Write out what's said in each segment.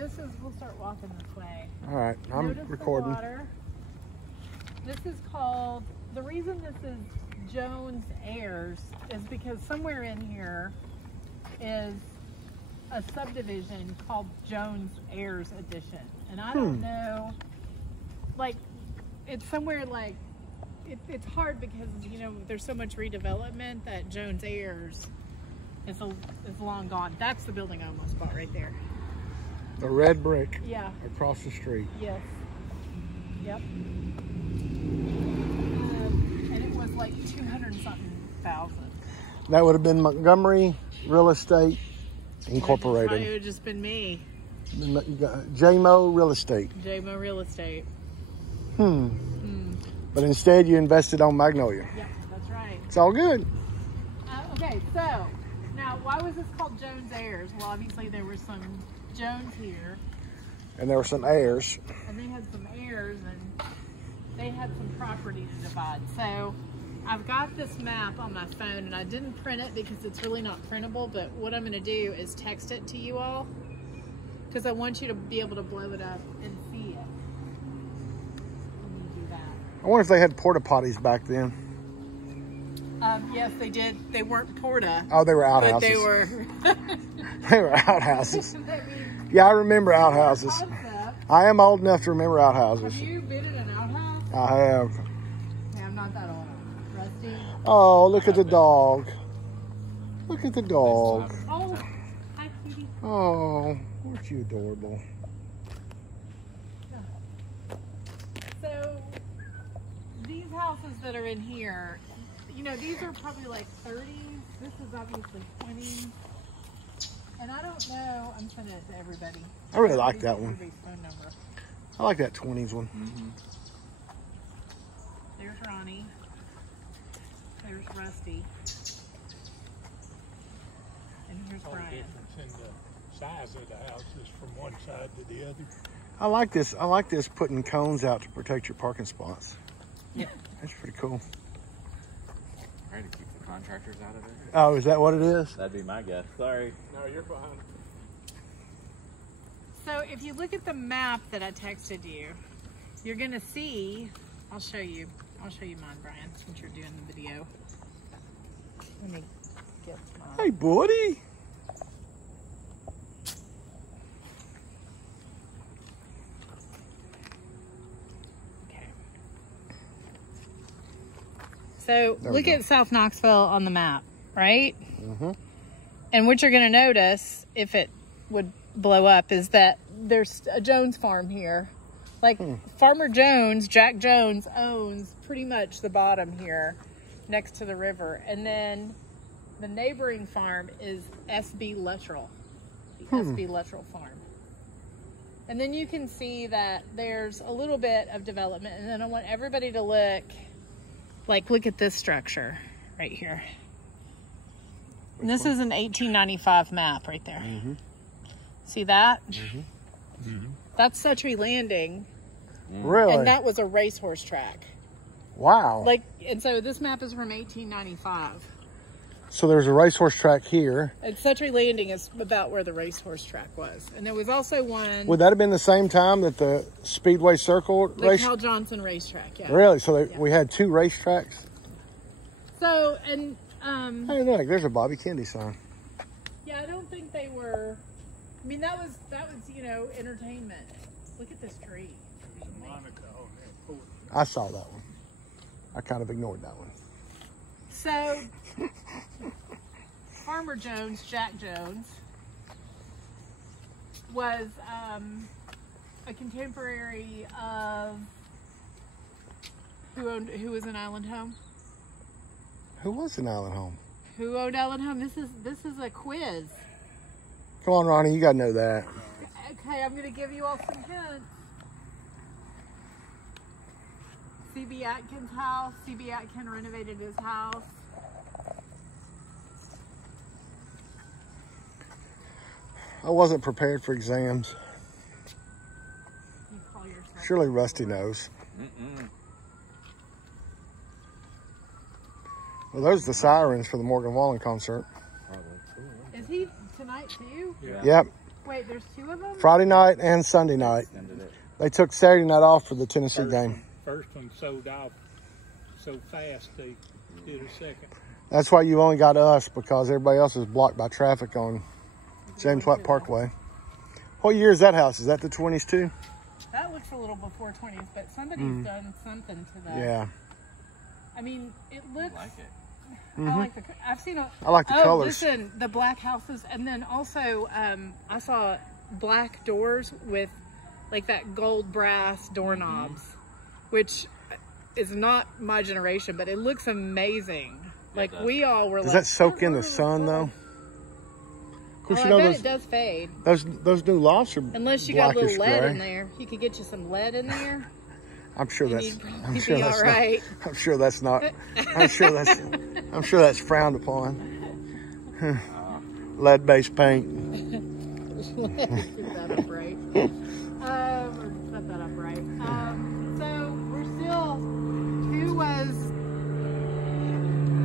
we'll start walking this way. All right, I'm Notice recording. The water. This is called, the reason this is Jones Heirs is because somewhere in here is a subdivision called Jones Heirs Addition. And I don't know, like, it's somewhere like, it's hard because, you know, there's so much redevelopment that Jones Heirs is long gone. That's the building I almost bought right there. The red brick. Yeah. Across the street. Yes. Yep. And it was like 200-something thousand. That would have been Montgomery Real Estate Incorporated. It would have just been me. JMO Real Estate. JMO Real Estate. But instead you invested on Magnolia. Yeah, that's right. It's all good. Okay, so now why was this called Jones Heirs? Well, obviously there were some Jones here. And there were some heirs. And they had some heirs and they had some property to divide. So I've got this map on my phone and I didn't print it because it's really not printable, but what I'm gonna do is text it to you all because I want you to be able to blow it up and see it. When you do that. I wonder if they had porta potties back then. Yes, they did. They weren't porta. Oh, they were outhouses. But they were. They were outhouses. I mean, Yeah, I remember outhouses. concept. I am old enough to remember outhouses. Have you been in an outhouse? I have. Yeah, I'm not that old. Rusty. Oh, look at the dog. Look at the dog. Oh, hi, cutie. Oh, aren't you adorable? So these houses that are in here, you know, these are probably like 30s. This is obviously 20s. And I don't know, I'm sending it to everybody. I really like that one. Everybody's phone number. I like that 20s one. There's Ronnie. There's Rusty. And here's All the Brian. difference in the size of the houses from one side to the other. I like this. I like this putting cones out to protect your parking spots. Yeah. That's pretty cool. Trying to keep the contractors out of it. Oh, is that what it is? That'd be my guess. Sorry. No, you're fine. So if you look at the map that I texted you, you're gonna see, I'll show you mine, Brian, since you're doing the video. Let me get mine. Hey, buddy. Okay. So look at South Knoxville on the map, right? And what you're gonna notice, if it would blow up, is that there's a Jones farm here. Like Farmer Jones, Jack Jones, owns pretty much the bottom here next to the river. And then the neighboring farm is SB Luttrell, the SB Luttrell farm. And then you can see that there's a little bit of development. And then I want everybody to look at this structure right here. And this is an 1895 map right there. See that? That's Suttree Landing. Really? And that was a racehorse track. Wow. And so this map is from 1895. So there's a racehorse track here. And Suttree Landing is about where the racehorse track was. And there was also one, Would that have been the same time that the Speedway Circle the race? Cal Johnson racetrack, yeah. Really? So we had two racetracks? So, and, Hey, look, there's a Bobby Kennedy sign. yeah, I don't think they were, I mean, that was, you know, entertainment. Look at this tree. There's a Monica on that porch. I saw that one. I kind of ignored that one. So, Farmer Jones, Jack Jones, was a contemporary of who was in Island Home? Who was in Island Home? Who owned Island Home? This is a quiz. Come on, Ronnie, you got to know that. Okay, I'm going to give you all some hints. C.B. Atkins' house. C.B. Atkins renovated his house. I wasn't prepared for exams. You call yourself Surely Rusty knows. Well, those are the sirens for the Morgan Wallen concert. Is he tonight too? Yeah. Yep. Wait, there's 2 of them? Friday night and Sunday night. They took Saturday night off for the Tennessee game. First one sold off so fast they did a second. That's why you only got us, because everybody else is blocked by traffic on James White Parkway. What year is that house? Is that the 20s too? That looks a little before 20s, but somebody's done something to that. Yeah. I mean, it looks. I like it. I like the. I've seen a. I like the colors. Listen, the black houses, and then also I saw black doors with like that gold brass doorknobs, which is not my generation, but it looks amazing. Like we all were. Does like, that soak in the sun though? Of course, I you know bet it does fade. those new lofts are Unless you got a little lead gray. in there, you could get you some lead in there. I'm sure and that's. you'd I'm probably sure be that's all right. not. I'm sure that's not. I'm sure that's frowned upon. Lead-based paint. Get that up right. Set that up right. So we're still.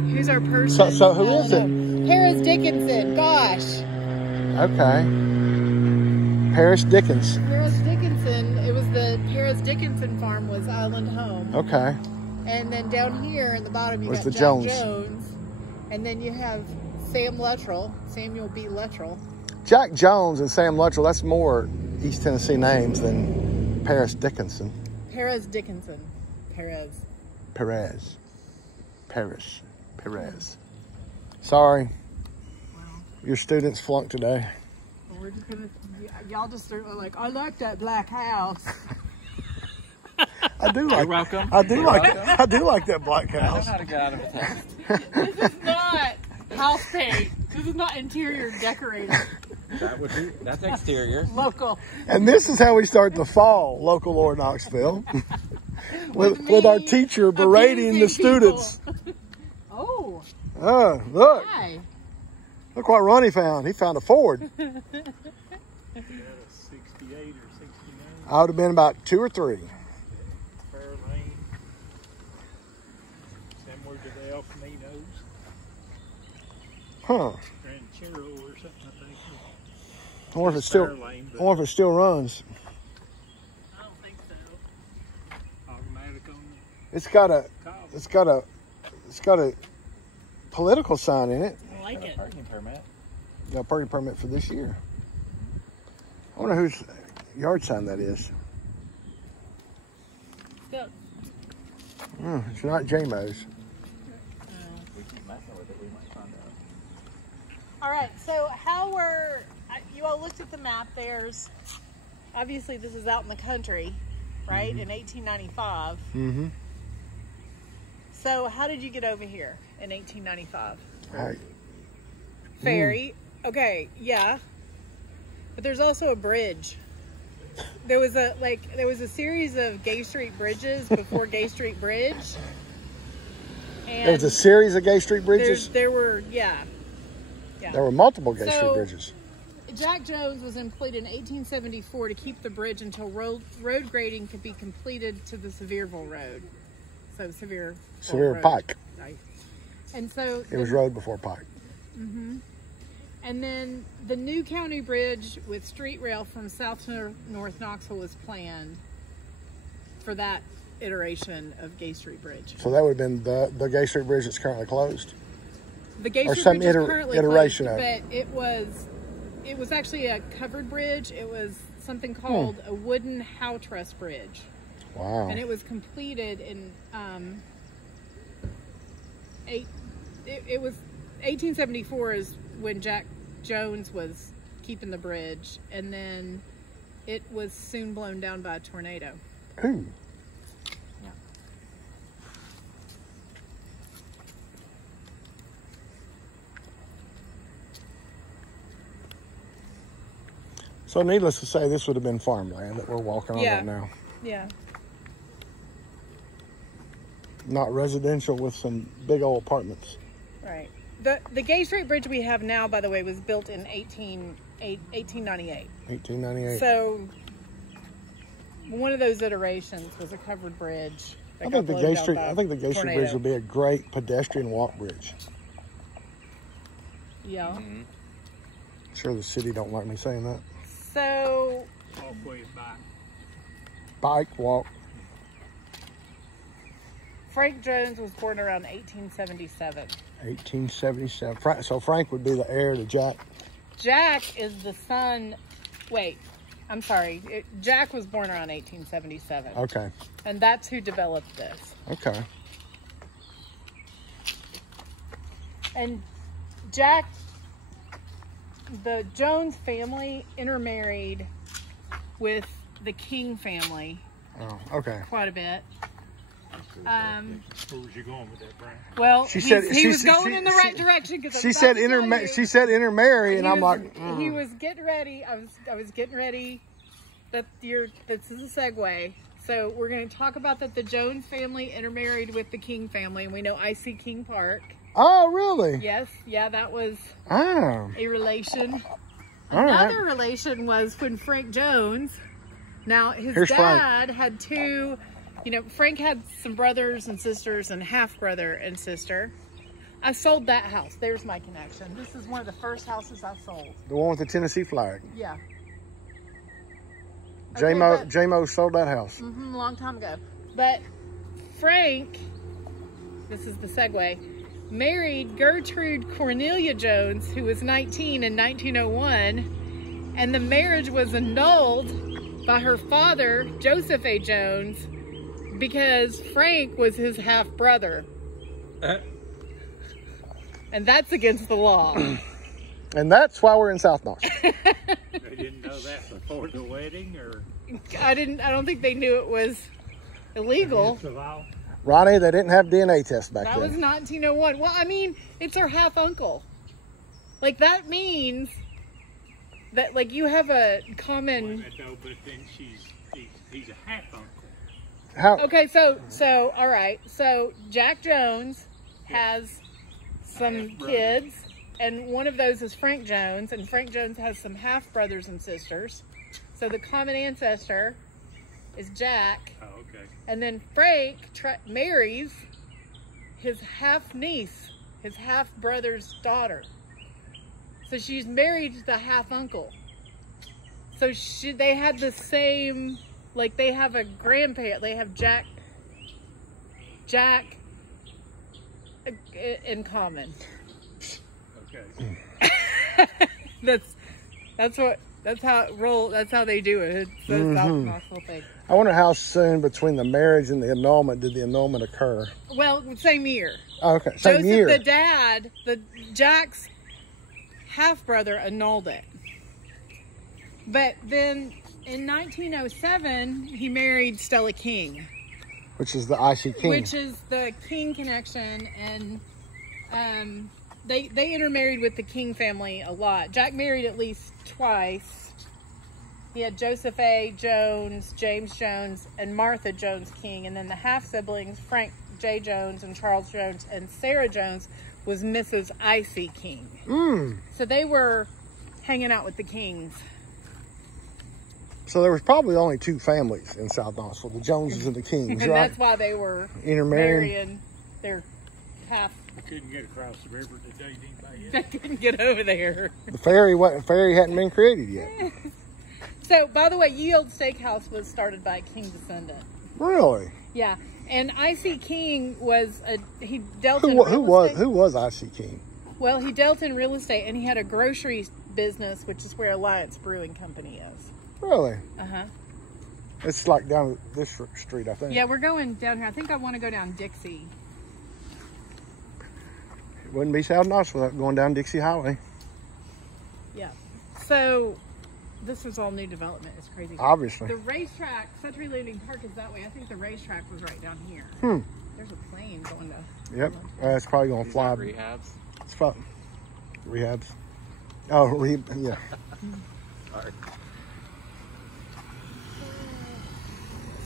Who's our person? So who is it? Heirs Dickinson. Gosh. Okay. Paris Dickens. Heirs Dickinson. It was the Heirs Dickinson farm was Island Home. Okay. And then down here in the bottom you Was got the Jack Jones. Jones. And then you have Samuel B. Luttrell. Jack Jones and Sam Luttrell, that's more East Tennessee names than Paris Dickinson. Heirs Dickinson. Perez. Sorry. Wow. Your students flunked today. Well, we're just gonna, y'all just are like, I like that black house. I do like. You're welcome. I do like that. I do like that black I know house. how to get out of a test. This is not house paint. This is not interior decorating. That's exterior. Local. And this is how we start the fall. Local Lore Knoxville, with our teacher berating the students. Oh. Look! Hi. Look what Ronnie found. He found a Ford. Is that a 68 or 69? I would have been about 2 or 3. Fair lane. Somewhere to the El Caminos. Huh. Ranchero or something, I think. I wonder if it still runs. I don't think so. Automatic on It's got a political sign in it. I like it. Parking permit. Got a parking permit for this year. I wonder whose yard sign that is. Go. It's not J-Mo's. We keep messing with it, we might find out. All right, so you all looked at the map. There's, obviously this is out in the country, right, in 1895. Mm-hmm. So how did you get over here in 1895? Right. Ferry. Okay, yeah. But there's also a bridge. There was a series of Gay Street bridges before Gay Street Bridge. And There was a series of Gay Street bridges? There were, yeah. There were multiple Gay Street bridges. Jack Jones was employed in 1874 to keep the bridge until road grading could be completed to the Sevierville Road. So Severe Pike. Right. And so It was road before Pike. Mm-hmm. And then the new county bridge with street rail from south to north Knoxville was planned for that iteration of Gay Street Bridge. So that would have been the Gay Street Bridge that's currently closed? The Gay Or Street some Bridge is currently iteration closed, of it. but it was actually a covered bridge. It was something called a wooden howe truss bridge. Wow. And it was completed in it was 1874 is when Jack Jones was keeping the bridge, and then it was soon blown down by a tornado. Ooh. Yeah. So needless to say, this would have been farmland that we're walking on right now. Yeah. Not residential with some big old apartments. Right. The Gay Street Bridge we have now, by the way, was built in 1898. 1898. So one of those iterations was a covered bridge. I think the Gay Street Bridge would be a great pedestrian walk bridge. Yeah. Mm-hmm. Sure the city don't like me saying that. So halfway back. Bike, walk. Frank Jones was born around 1877. 1877. So Frank would be the heir to Jack. Jack is the son. Wait, I'm sorry. Jack was born around 1877. Okay. And that's who developed this. Okay. And Jack, the Jones family intermarried with the King family Oh, okay. quite a bit. Where was you going with that, Brian? Well, He he was going in the right direction. She said intermarry, and I'm like, he was getting ready. I was getting ready. This is a segue. So we're going to talk about that the Jones family intermarried with the King family, and we know I.C. King Park. oh, really? Yes, yeah, that was Oh, a relation. all right. Another relation was when Frank Jones. Now his Here's dad had two. You know, Frank had some brothers and sisters and half brother and sister. I sold that house. There's my connection. This is one of the first houses I sold. The one with the Tennessee flag. Yeah. J-Mo sold that house. A long time ago. But Frank, this is the segue, married Gertrude Cornelia Jones, who was 19 in 1901, and the marriage was annulled by her father, Joseph A. Jones, because Frank was his half brother. And that's against the law. And that's why we're in South Knoxville. They didn't know that before the wedding, or I don't think they knew it was illegal. Ronnie, they didn't have DNA tests back That then. was 1901. Well, I mean, it's her half uncle. Like, that means that, like, you have a common. no, but then he's a half uncle. How? Okay, so all right. So Jack Jones has some kids, and one of those is Frank Jones, and Frank Jones has some half brothers and sisters. So the common ancestor is Jack. Oh, okay. And then Frank marries his half niece, his half brother's daughter. So she's married to the half uncle. So they had the same, like, they have a grandparent. They have Jack in common. Okay. That's how they do it. It's the South Knoxville thing. I wonder how soon between the marriage and the annulment did the annulment occur? Well, same year. Oh, okay, same Joseph, year. the dad, Jack's half brother annulled it. But then in 1907, he married Stella King, Which is the IC King. which is the King connection, and they intermarried with the King family a lot. Jack married at least twice. He had Joseph A. Jones, James Jones, and Martha Jones King, and then the half siblings Frank J. Jones and Charles Jones and Sarah Jones was Mrs. I.C. King. So they were hanging out with the Kings. So there was probably only two families in South Knoxville, the Joneses and the Kings, And right? that's why they were Intermarrying. marrying their half. I couldn't get across the river to date anybody They else. couldn't get over there. The ferry hadn't been created yet. So, by the way, Yield Steakhouse was started by a King descendant. Really? Yeah, and I.C. King was he dealt Who in real estate. was IC King? Well, he dealt in real estate, and he had a grocery business, which is where Alliance Brewing Company is. Really? Uh-huh. It's like down this street, I think. Yeah, we're going down here. I think I want to go down Dixie. It wouldn't be South Knoxville without going down Dixie Highway. Yeah. So, this was all new development. It's crazy. Obviously. The racetrack, Suttree Landing Park is that way. I think the racetrack was right down here. There's a plane going to... Yep. It's probably going to fly. Rehabs. It's fun. Rehabs. Oh, yeah. Sorry.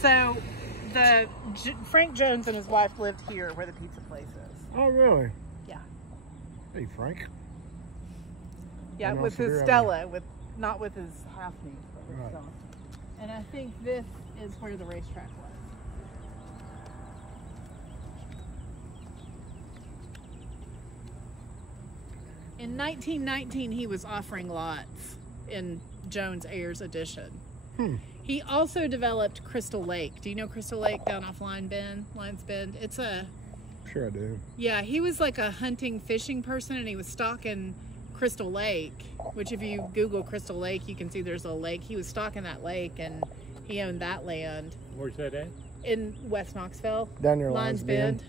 So, Frank Jones and his wife lived here where the pizza place is. Oh, really? Yeah. Hey, Frank. Yeah, And with also his there, Stella, not with his half niece, but with Right. Stella. And I think this is where the racetrack was. In 1919, he was offering lots in Jones Heirs Addition. He also developed Crystal Lake. Do you know Crystal Lake down off Lions Bend? It's a... Sure I do. Yeah, he was like a hunting, fishing person, and he was stocking Crystal Lake, which if you Google Crystal Lake, you can see there's a lake. He was stocking that lake, and he owned that land. Where's that at? In West Knoxville. Down near Lions Bend.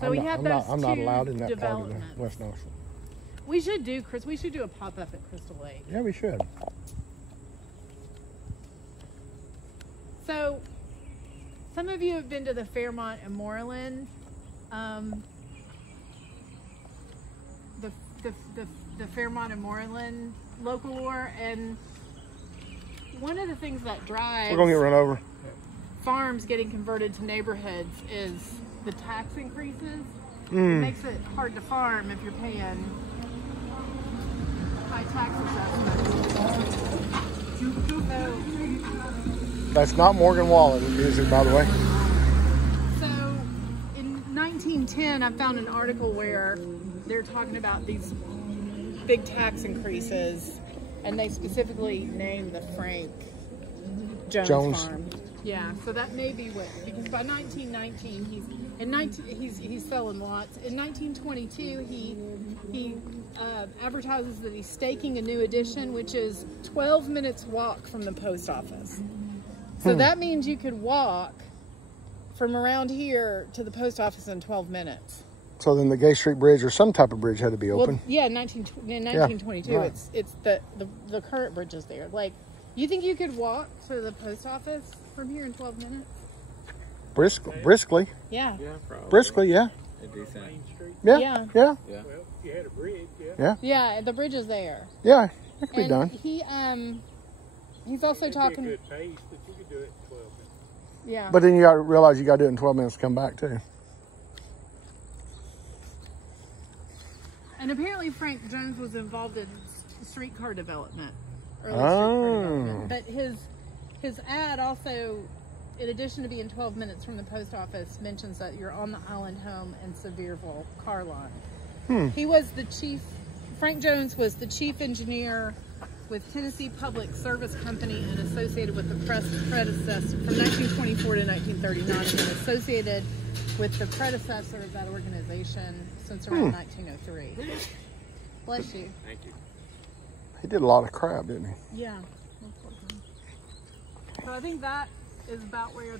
So we had those I'm not allowed in that part of the developments. West Knoxville. We should do a pop-up at Crystal Lake. Yeah, we should. So, some of you have been to the Fairmont and Moreland, the Fairmont and Moreland local lore, and one of the things that drives We're gonna get run over. farms getting converted to neighborhoods is the tax increases. It makes it hard to farm if you're paying high tax assessments. That's not Morgan Wallen music, by the way. So in 1910, I found an article where they're talking about these big tax increases, and they specifically named the Frank Jones farm. Yeah, so that may be what, because by 1919 he's selling lots. In 1922 he advertises that he's staking a new addition, which is 12 minutes walk from the post office. So that means you could walk from around here to the post office in 12 minutes. So then the Gay Street Bridge or some type of bridge had to be open. Well, yeah, in 1922, right. it's the current bridge is there. Like, you think you could walk to the post office from here in 12 minutes? Briskly. Yeah. Yeah, probably. Briskly, yeah. A decent. Main Street? Yeah. Yeah. Yeah. Yeah. Well, you had a bridge, yeah. Yeah. Yeah, the bridge is there. Yeah. It could be And done. he's also It'd talking. be a good pace, but you could do it in 12 minutes. Yeah. But then you got to realize you got to do it in 12 minutes to come back too. And apparently Frank Jones was involved in streetcar development. Early Oh. streetcar development. But his ad also, in addition to being 12 minutes from the post office, mentions that you're on the Island Home and Sevierville car line. He was the chief, Frank Jones was the chief engineer with Tennessee Public Service Company and associated with the predecessor from 1924 to 1939, and then associated with the predecessor of that organization since around 1903. Bless you. Thank you. He did a lot of crap, didn't he? Yeah. So I think that is about where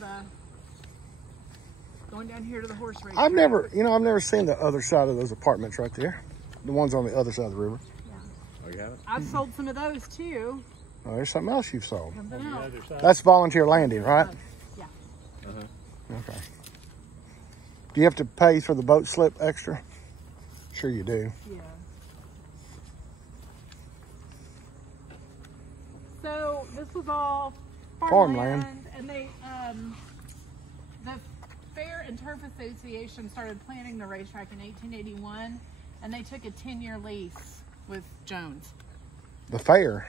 going down here to the horse race. I've never seen the other side of those apartments right there. The ones on the other side of the river. Oh, you have it? I've sold some of those too. Oh, there's something else you've sold. Something On the else. other side. That's volunteer landing, right? Yeah. Okay. Do you have to pay for the boat slip extra? Sure you do. Yeah. So this was all farmland, and they the Fair and Turf Association started planning the racetrack in 1881, and they took a 10-year lease with Jones. The fair.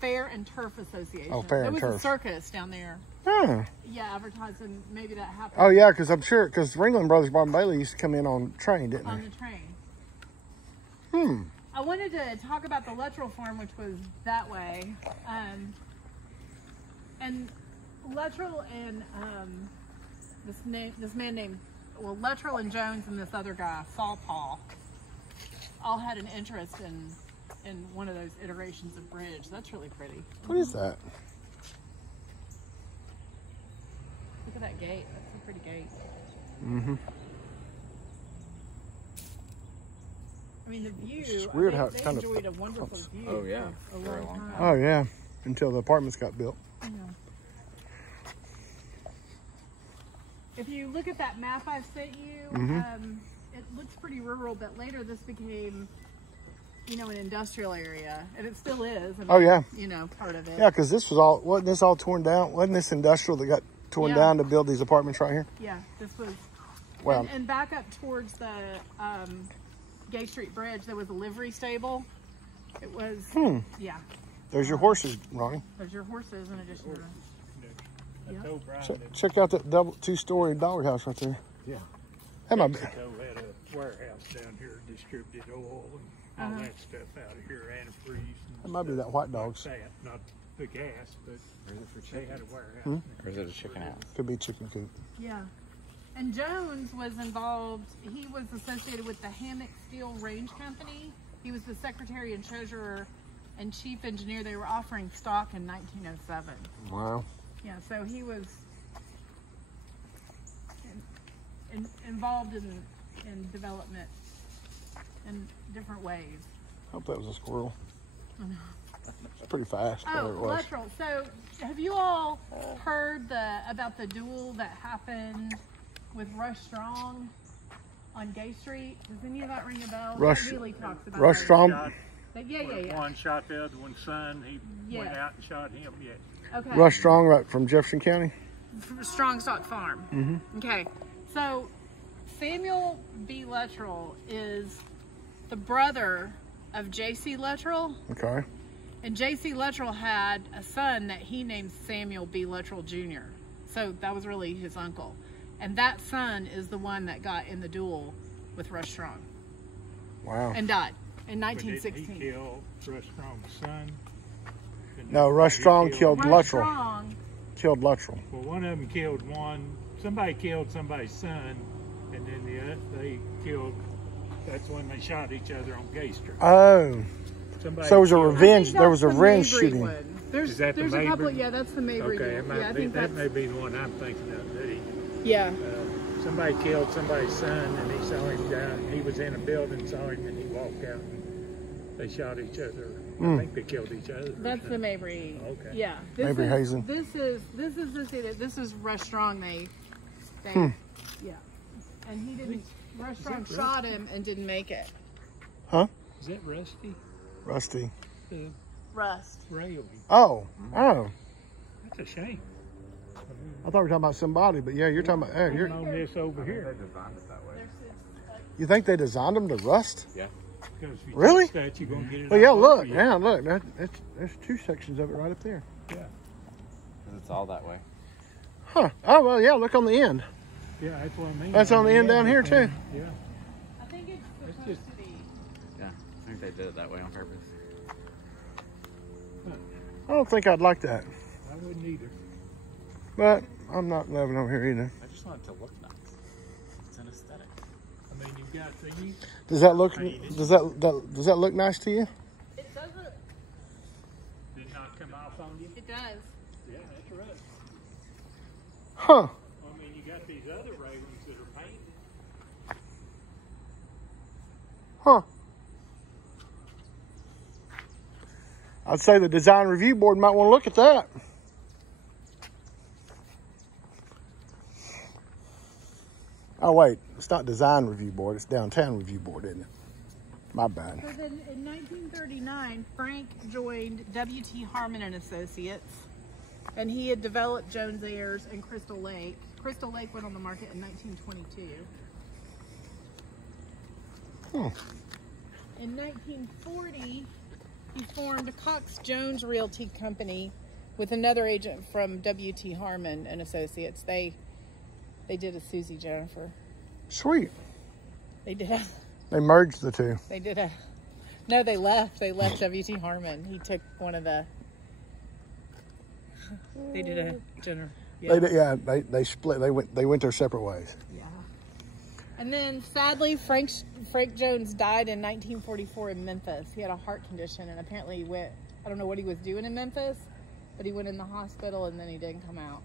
Fair and Turf Association. Oh, Fair and There was Turf. a circus down there. Huh. Yeah, advertising. Maybe that happened. Oh yeah, because I'm sure because Ringling Brothers Bar and Bailey used to come in on train, didn't On they? the train. Hmm. I wanted to talk about the Luttrell farm, which was that way. And Luttrell and this man named, Luttrell and Jones and this other guy, Saul Paul, all had an interest in one of those iterations of bridge. That's really pretty. What is that? Look at that gate. That's a pretty gate. Mm-hmm. I mean, the view. It's weird how it's they kind of enjoyed a wonderful view. Oh, yeah. For a For a long long time. Oh yeah, until the apartments got built. Yeah. If you look at that map I sent you, it looks pretty rural, but later this became, an industrial area, and it still is. I mean, Oh yeah. Part of it. Yeah, because wasn't this all torn down? Wasn't this industrial that got torn down to build these apartments right here? Yeah, this was. Wow. And back up towards the Gay Street Bridge, there was a livery stable. It was. Yeah. There's your horses, Ronnie. There's your horses in addition to. I told Brian that Check out that two-story doghouse right there. Yeah. That might be. Mexico had a warehouse down here that distributed oil and all that stuff out of here, antifreeze. That might be that white dog's. That, not the gas, but Or is it for they chicken? had a warehouse. Or is it a chicken house? Could be chicken coop. Yeah. And Jones was involved, he was associated with the Hammock Steel Range Company. He was the secretary and treasurer and chief engineer. They were offering stock in 1907. Wow. Yeah, so he was involved in development in different ways. Hope that was a squirrel. It's pretty fast. Oh, It was. lateral. So, have you all heard about the duel that happened with Rush Strong on Gay Street? Does any of that ring a bell? Neely talks about Rush that. Strong. Yeah. One shot the other one's son. He went Yeah. out and shot him. Yeah. Okay. Rush Strong, right from Jefferson County. From Strong Stock Farm. Mm-hmm. Okay. So, Samuel B. Luttrell is the brother of J.C. Luttrell. Okay. And J.C. Luttrell had a son that he named Samuel B. Luttrell Jr. So that was really his uncle. And that son is the one that got in the duel with Rush Strong. Wow. And died in But did 1916. he kill Rush Strong's son? No, Rush Strong killed Rush Luttrell. Strong, Killed Luttrell. Well, one of them killed one. Somebody killed somebody's son, and then they killed. That's when they shot each other on Gay Street. Oh. Somebody so it was a killed- revenge. There was a that's the revenge Mabry shooting. one. There's Is that the a couple. Mabry? Yeah, that's the Mabry. Okay, it one. might Yeah, I be, think that that's. may be the one I'm thinking of. That Yeah. somebody killed somebody's son, and he saw him down. He was in a building, saw him, and he walked out. And they shot each other. I think they killed each other. That's the Mabry. Okay. Yeah. Mabry Hazen. This is Rush Strong. They yeah. And he didn't. Rush Strong shot him and didn't make it. Huh? Is that Rusty? Rusty. The Rust. railway. Oh. Oh. That's a shame. I thought we were talking about somebody, but yeah, you're talking about. Hey, I'm on this over here. Designed it that way. you think they designed them to rust? Yeah. Because if you Really? touch that, you're gonna get it Well, yeah. all Look. over you. Yeah. Look. There's two sections of it right up there. Yeah. 'Cause it's all that way. Huh. Oh well. Yeah. Look on the end. Yeah, that's what I mean. That's on the end down here, too. Yeah. I think it's That's supposed just- to be. Yeah. I think they did it that way on purpose. I don't think I'd like that, I wouldn't either. but I'm not living over here either. I just want it to look nice. It's an aesthetic. I mean, you've got these. Does that look? Does that look nice to you? It doesn't. Did not come off on you. It does. Yeah, that's right. Huh. I mean, you got these other railings that are painted. Huh. I'd say the design review board might want to look at that. Oh wait, it's not design review board, it's downtown review board, isn't it? My bad. So then in 1939, Frank joined W.T. Harmon and Associates, and he had developed Jones Heirs and Crystal Lake. Crystal Lake went on the market in 1922. In 1940, he formed Cox Jones Realty Company with another agent from W.T. Harmon and Associates. They did a Susie Jennifer. Sweet. They did a. They merged the two. They did a. No, they left. They left W.T. Harmon. He took one of the. They did a Jennifer. Yeah. They split. They went their separate ways. Yeah. And then sadly, Frank Jones died in 1944 in Memphis. He had a heart condition, and apparently he went. I don't know what he was doing in Memphis, but he went in the hospital and then he didn't come out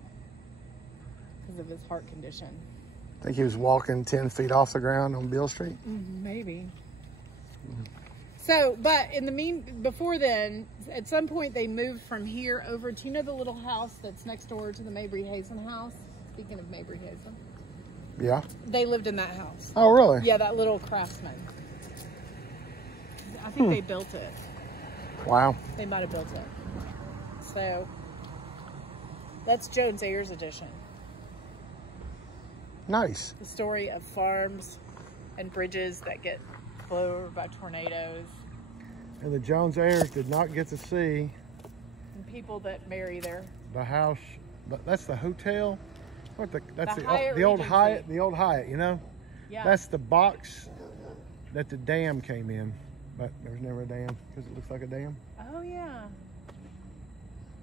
because of his heart condition. I think he was walking 10 feet off the ground on Beale Street. Maybe. So, but before then, at some point they moved from here over to, you know, the little house that's next door to the Mabry Hazen house? Speaking of Mabry Hazen. Yeah. They lived in that house. Oh, really? Yeah, that little craftsman. I think they built it. Wow. They might have built it. So, that's Jones Heirs Addition. Nice. The story of farms and bridges that get blown over by tornadoes. And the Jones heirs did not get to see And people that marry there. the house. But that's the hotel. That's The the Hyatt old Regency. Hyatt. The old Hyatt. You know. Yeah. That's the box that the dam came in. But there was never a dam because it looks like a dam. Oh, yeah.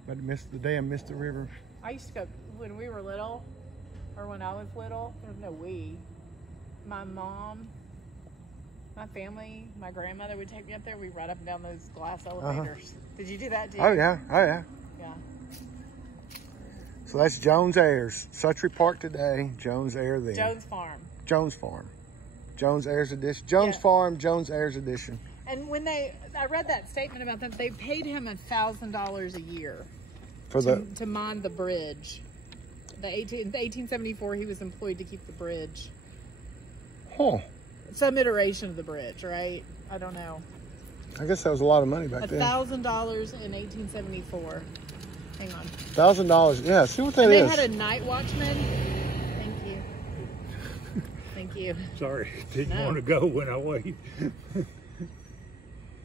But the dam missed the river. I used to go, when we were little, or when I was little, there was no we. My mom, my family, my grandmother would take me up there. We'd ride up and down those glass elevators. Did you do that too? Oh, yeah. Oh, yeah. Yeah. So that's Jones Heirs. Suttree Park today. Jones Heir then. Jones Farm. Jones Farm. Jones Heirs Addition. Jones Farm, Jones Heirs Addition. And when I read that statement about them, they paid him $1,000 a year For to mind the bridge. In 1874, he was employed to keep the bridge. Huh. Some iteration of the bridge, right? I don't know. I guess that was a lot of money back then. $1,000 in 1874. Hang on. $1,000. Yeah, see what that They is. had a night watchman. Thank you. Thank you. Sorry, didn't want to go when I waited.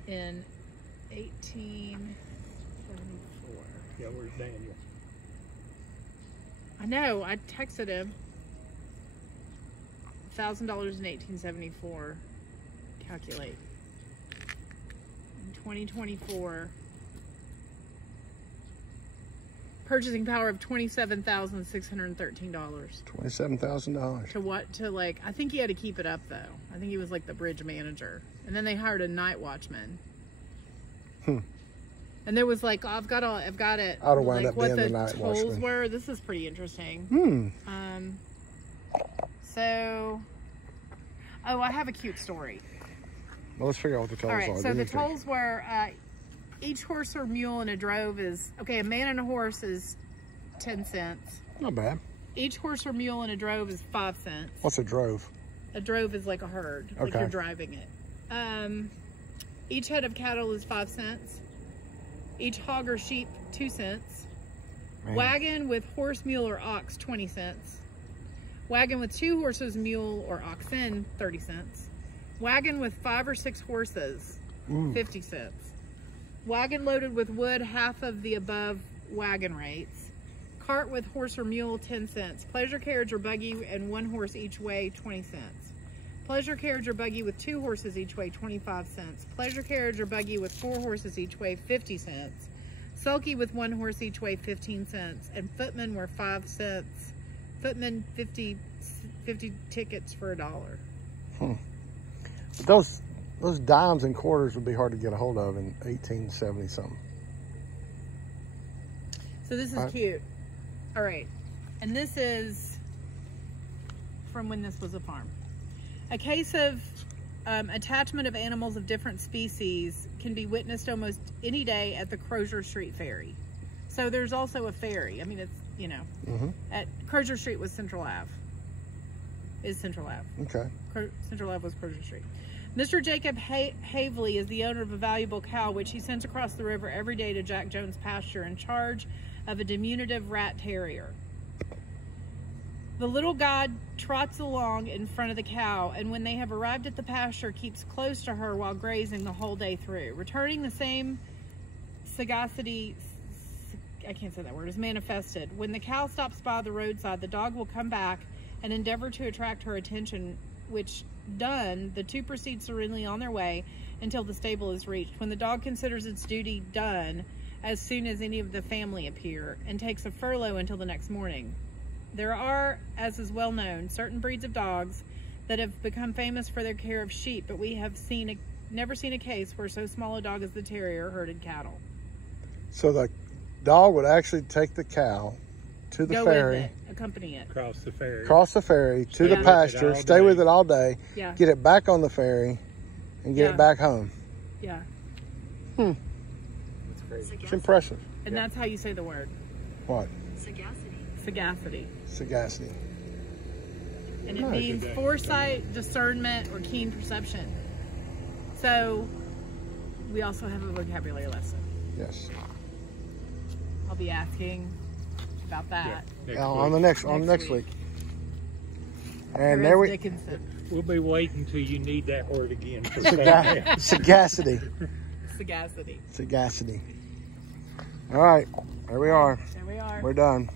In 1874. Yeah, where's Daniel? I know. I texted him. $1,000 in 1874. Calculate. In 2024. Purchasing power of $27,613. $27,000. To what? To like, I think he had to keep it up though. I think he was like the bridge manager. And then they hired a night watchman. And there was like, I've got it. I'd have wound up being the night tolls watchman. were. This is pretty interesting. So, oh, I have a cute story. Well, let's figure out what the tolls All right, are. so the tolls were, each horse or mule in a drove is, okay, a man and a horse is 10 cents. Not bad. Each horse or mule in a drove is 5 cents. What's a drove? A drove is like a herd, like Okay. you're driving it. Each head of cattle is 5 cents. Each hog or sheep, 2 cents. Man. Wagon with horse, mule, or ox, 20 cents. Wagon with 2 horses, mule, or oxen, 30 cents. Wagon with 5 or 6 horses, 50 cents. Wagon loaded with wood, half of the above wagon rates. Cart with horse or mule, 10 cents. Pleasure carriage or buggy and 1 horse each way, 20 cents. Pleasure carriage or buggy with 2 horses each way, 25 cents. Pleasure carriage or buggy with 4 horses each way, 50 cents. Sulky with 1 horse each way, 15 cents. And footmen were 5 cents. Footmen, 50 tickets for $1. But those dimes and quarters would be hard to get a hold of in 1870 something. So this is cute. All right. And this is from when this was a farm. A case of attachment of animals of different species can be witnessed almost any day at the Crozier Street Ferry. So there's also a ferry. I mean, it's, you know, at Crozier Street was Central Ave. Is Central Ave. Okay. Central Ave was Crozier Street. Mr. Jacob Havely is the owner of a valuable cow which he sends across the river every day to Jack Jones' pasture in charge of a diminutive rat terrier. The little god trots along in front of the cow, and when they have arrived at the pasture, keeps close to her while grazing the whole day through. Returning the same sagacity, I can't say that word, is manifested. When the cow stops by the roadside, the dog will come back and endeavor to attract her attention, which done, the two proceed serenely on their way until the stable is reached, when the dog considers its duty done as soon as any of the family appear, and takes a furlough until the next morning. There are, as is well known, certain breeds of dogs that have become famous for their care of sheep, but we have never seen a case where so small a dog as the terrier herded cattle. So the dog would actually take the cow to the ferry, with it, accompany it, Cross the ferry. cross the ferry to the pasture, stay with it all day, get it back on the ferry, and get it back home. Yeah. That's crazy. It's impressive. And that's how you say the word. What? Sagacity. Sagacity. And it means foresight, discernment, or keen perception. So we also have a vocabulary lesson. Yes. I'll be asking about that. On the next week. And there we Dickinson. We'll be waiting till you need that word again. For sagacity. Sagacity. Sagacity. All right, there we are. There we are. We're done.